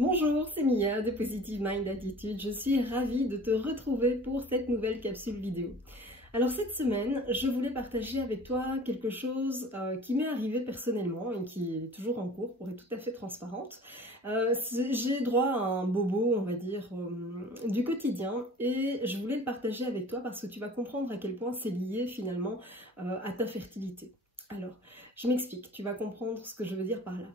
Bonjour, c'est Mia de Positive Mind Attitude. Je suis ravie de te retrouver pour cette nouvelle capsule vidéo. Alors cette semaine, je voulais partager avec toi quelque chose qui m'est arrivé personnellement et qui est toujours en cours pour être tout à fait transparente. J'ai droit à un bobo, on va dire, du quotidien et je voulais le partager avec toi parce que tu vas comprendre à quel point c'est lié finalement à ta fertilité. Alors, je m'explique, tu vas comprendre ce que je veux dire par là.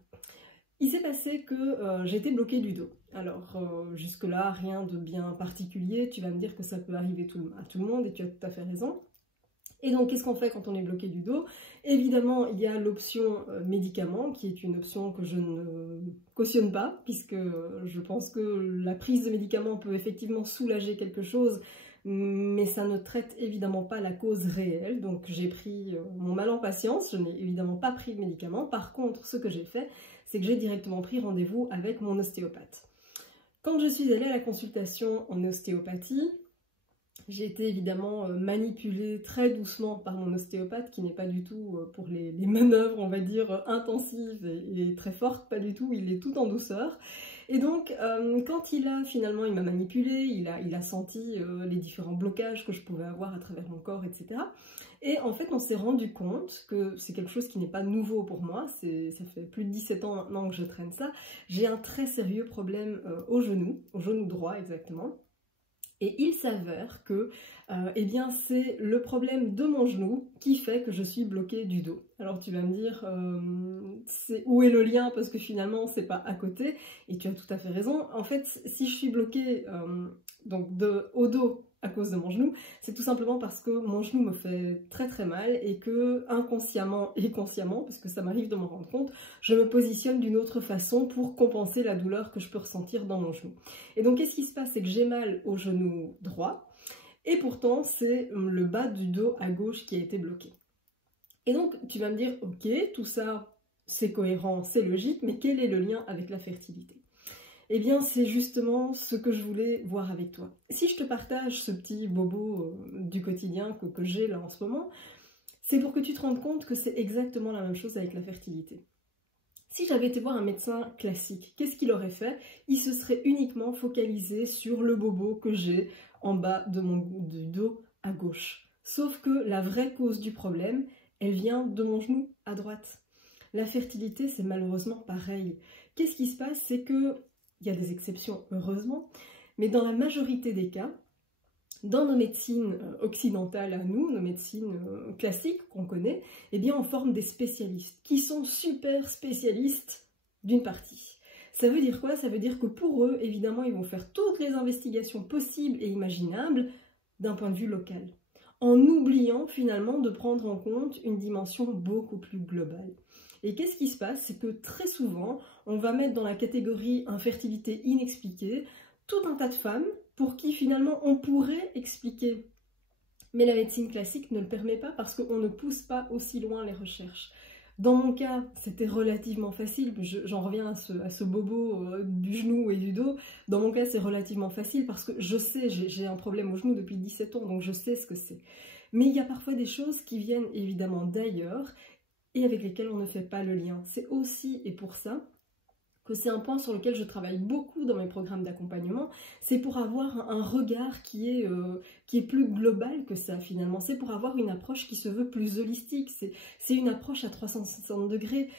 Il s'est passé que j'ai été bloquée du dos. Alors jusque-là, rien de bien particulier, tu vas me dire que ça peut arriver à tout le monde et tu as tout à fait raison. Et donc qu'est-ce qu'on fait quand on est bloqué du dos? Évidemment, il y a l'option médicament, qui est une option que je ne cautionne pas, puisque je pense que la prise de médicaments peut effectivement soulager quelque chose, mais ça ne traite évidemment pas la cause réelle. Donc j'ai pris mon mal en patience, je n'ai évidemment pas pris de médicaments. Par contre, ce que j'ai fait, c'est que j'ai directement pris rendez-vous avec mon ostéopathe. Quand je suis allée à la consultation en ostéopathie, j'ai été évidemment manipulée très doucement par mon ostéopathe, qui n'est pas du tout pour les manœuvres, on va dire, intensives et très fortes, pas du tout, il est tout en douceur. Et donc, quand il m'a manipulée, il a senti les différents blocages que je pouvais avoir à travers mon corps, etc. Et en fait, on s'est rendu compte que c'est quelque chose qui n'est pas nouveau pour moi, ça fait plus de 17 ans maintenant que je traîne ça. J'ai un très sérieux problème au genou droit exactement. Et il s'avère que eh bien, c'est le problème de mon genou qui fait que je suis bloquée du dos. Alors tu vas me dire, où est le lien? Parce que finalement, c'est pas à côté. Et tu as tout à fait raison. En fait, si je suis bloquée au dos à cause de mon genou, c'est tout simplement parce que mon genou me fait très très mal et que inconsciemment et consciemment, parce que ça m'arrive de m'en rendre compte, je me positionne d'une autre façon pour compenser la douleur que je peux ressentir dans mon genou. Et donc qu'est-ce qui se passe? C'est que j'ai mal au genou droit et pourtant c'est le bas du dos à gauche qui a été bloqué. Et donc tu vas me dire, ok, tout ça c'est cohérent, c'est logique, mais quel est le lien avec la fertilité? Eh bien, c'est justement ce que je voulais voir avec toi. Si je te partage ce petit bobo du quotidien que j'ai là en ce moment, c'est pour que tu te rendes compte que c'est exactement la même chose avec la fertilité. Si j'avais été voir un médecin classique, qu'est-ce qu'il aurait fait? Il se serait uniquement focalisé sur le bobo que j'ai en bas du dos à gauche. Sauf que la vraie cause du problème, elle vient de mon genou à droite. La fertilité, c'est malheureusement pareil. Qu'est-ce qui se passe? C'est que il y a des exceptions, heureusement, mais dans la majorité des cas, dans nos médecines occidentales à nous, nos médecines classiques qu'on connaît, eh bien on forme des spécialistes qui sont super spécialistes d'une partie. Ça veut dire quoi? Ça veut dire que pour eux, évidemment, ils vont faire toutes les investigations possibles et imaginables d'un point de vue local, en oubliant finalement de prendre en compte une dimension beaucoup plus globale. Et qu'est-ce qui se passe? C'est que très souvent, on va mettre dans la catégorie infertilité inexpliquée tout un tas de femmes pour qui finalement on pourrait expliquer. Mais la médecine classique ne le permet pas parce qu'on ne pousse pas aussi loin les recherches. Dans mon cas, c'était relativement facile, j'en reviens à ce bobo du genou et du dos. Dans mon cas, c'est relativement facile parce que je sais, j'ai un problème au genou depuis 17 ans, donc je sais ce que c'est. Mais il y a parfois des choses qui viennent évidemment d'ailleurs et avec lesquelles on ne fait pas le lien. C'est aussi, et pour ça, que c'est un point sur lequel je travaille beaucoup dans mes programmes d'accompagnement, c'est pour avoir un regard qui est plus global que ça finalement, c'est pour avoir une approche qui se veut plus holistique, c'est une approche à 360 degrés.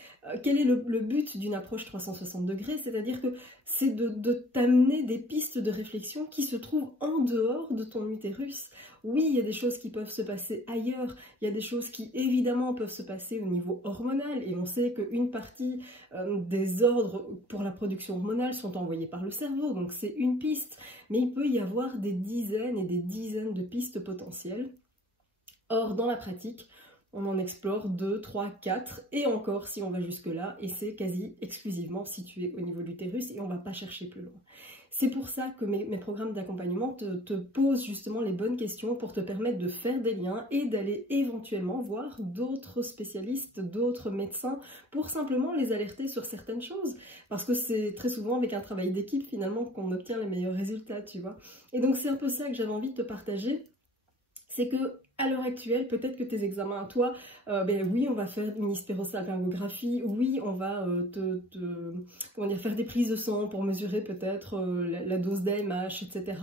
Quel est le but d'une approche 360 degrés? C'est-à-dire que c'est de t'amener des pistes de réflexion qui se trouvent en dehors de ton utérus. Oui, il y a des choses qui peuvent se passer ailleurs, il y a des choses qui évidemment peuvent se passer au niveau hormonal, et on sait qu'une partie des ordres pour la production hormonale sont envoyés par le cerveau, donc c'est une piste, mais il peut y avoir des dizaines et des dizaines de pistes potentielles. Or, dans la pratique, on en explore 2, 3, 4, et encore si on va jusque-là, et c'est quasi exclusivement situé au niveau de l'utérus, et on ne va pas chercher plus loin. C'est pour ça que mes programmes d'accompagnement te posent justement les bonnes questions pour te permettre de faire des liens et d'aller éventuellement voir d'autres spécialistes, d'autres médecins, pour simplement les alerter sur certaines choses. Parce que c'est très souvent avec un travail d'équipe finalement qu'on obtient les meilleurs résultats, tu vois. Et donc c'est un peu ça que j'avais envie de te partager. C'est que À l'heure actuelle, peut-être que tes examens à toi, ben oui, on va faire une hyspérosalpingographie, oui, on va comment dire, faire des prises de sang pour mesurer peut-être la dose d'AMH, etc.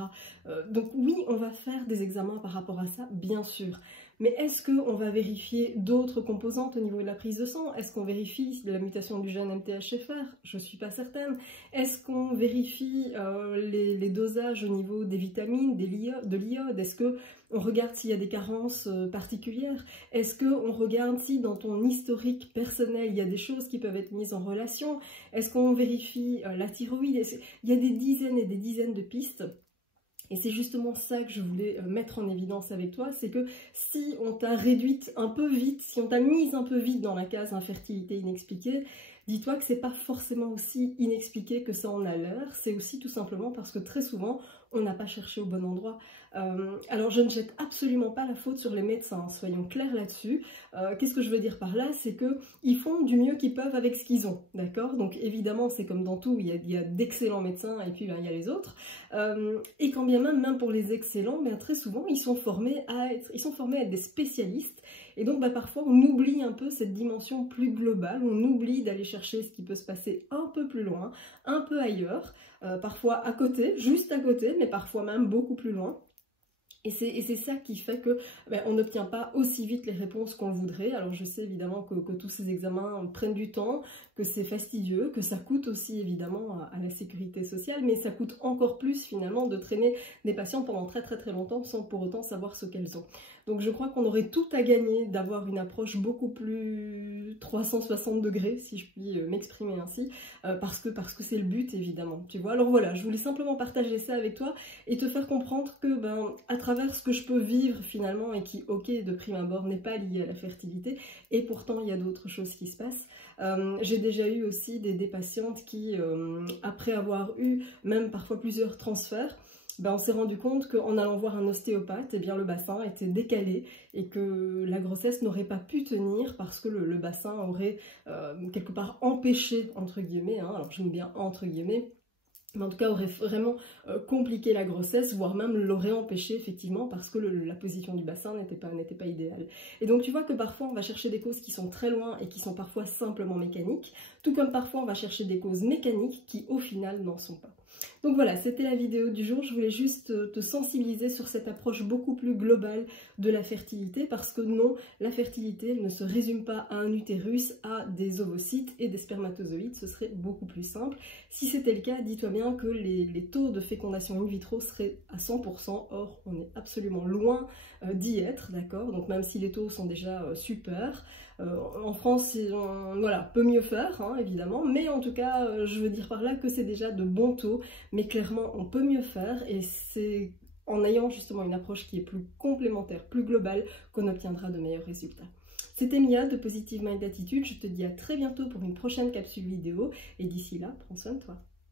Donc oui, on va faire des examens par rapport à ça, bien sûr. Mais est-ce qu'on va vérifier d'autres composantes au niveau de la prise de sang? Est-ce qu'on vérifie la mutation du gène MTHFR? Je ne suis pas certaine. Est-ce qu'on vérifie les dosages au niveau des vitamines, de l'iode? Est-ce qu'on regarde s'il y a des carences particulières? Est-ce qu'on regarde si dans ton historique personnel, il y a des choses qui peuvent être mises en relation? Est-ce qu'on vérifie la thyroïde? Il y a des dizaines et des dizaines de pistes. Et c'est justement ça que je voulais mettre en évidence avec toi, c'est que si on t'a réduite un peu vite, si on t'a mise un peu vite dans la case infertilité inexpliquée, dis-toi que c'est pas forcément aussi inexpliqué que ça en a l'air, c'est aussi tout simplement parce que très souvent, on n'a pas cherché au bon endroit. Alors je ne jette absolument pas la faute sur les médecins, soyons clairs là-dessus. Qu'est-ce que je veux dire par là? C'est qu'ils font du mieux qu'ils peuvent avec ce qu'ils ont, d'accord? Donc évidemment, c'est comme dans tout, il y a d'excellents médecins et puis ben, il y a les autres. Et quand bien même pour les excellents, ben, très souvent, ils sont formés à être des spécialistes. Et donc bah, parfois, on oublie un peu cette dimension plus globale, on oublie d'aller chercher ce qui peut se passer un peu plus loin, un peu ailleurs, parfois à côté, juste à côté, mais parfois même beaucoup plus loin. Et c'est ça qui fait que ben, on n'obtient pas aussi vite les réponses qu'on le voudrait. Alors je sais évidemment que tous ces examens prennent du temps, que c'est fastidieux, que ça coûte aussi évidemment à la sécurité sociale, mais ça coûte encore plus finalement de traîner des patients pendant très longtemps sans pour autant savoir ce qu'elles ont. Donc je crois qu'on aurait tout à gagner d'avoir une approche beaucoup plus 360 degrés, si je puis m'exprimer ainsi, parce que c'est le but évidemment, tu vois. Alors voilà, je voulais simplement partager ça avec toi et te faire comprendre que ben, à travers ce que je peux vivre finalement et qui, ok, de prime abord n'est pas lié à la fertilité, et pourtant il y a d'autres choses qui se passent. J'ai déjà eu aussi des patientes qui, après avoir eu même parfois plusieurs transferts, ben on s'est rendu compte qu'en allant voir un ostéopathe, eh bien le bassin était décalé et que la grossesse n'aurait pas pu tenir parce que le bassin aurait quelque part empêché, entre guillemets, hein, alors j'aime bien entre guillemets, mais en tout cas aurait vraiment compliqué la grossesse, voire même l'aurait empêché effectivement parce que la position du bassin n'était pas idéale. Et donc tu vois que parfois on va chercher des causes qui sont très loin et qui sont parfois simplement mécaniques, tout comme parfois on va chercher des causes mécaniques qui au final n'en sont pas. Donc voilà, c'était la vidéo du jour. Je voulais juste te sensibiliser sur cette approche beaucoup plus globale de la fertilité parce que non, la fertilité ne se résume pas à un utérus, à des ovocytes et des spermatozoïdes. Ce serait beaucoup plus simple. Si c'était le cas, dis-toi bien que les taux de fécondation in vitro seraient à 100%. Or, on est absolument loin d'y être, d'accord? Donc même si les taux sont déjà super, en France, voilà, peut mieux faire, hein, évidemment, mais en tout cas, je veux dire par là que c'est déjà de bons taux, mais clairement, on peut mieux faire, et c'est en ayant justement une approche qui est plus complémentaire, plus globale, qu'on obtiendra de meilleurs résultats. C'était Mia de Positive Mind Attitude, je te dis à très bientôt pour une prochaine capsule vidéo, et d'ici là, prends soin de toi.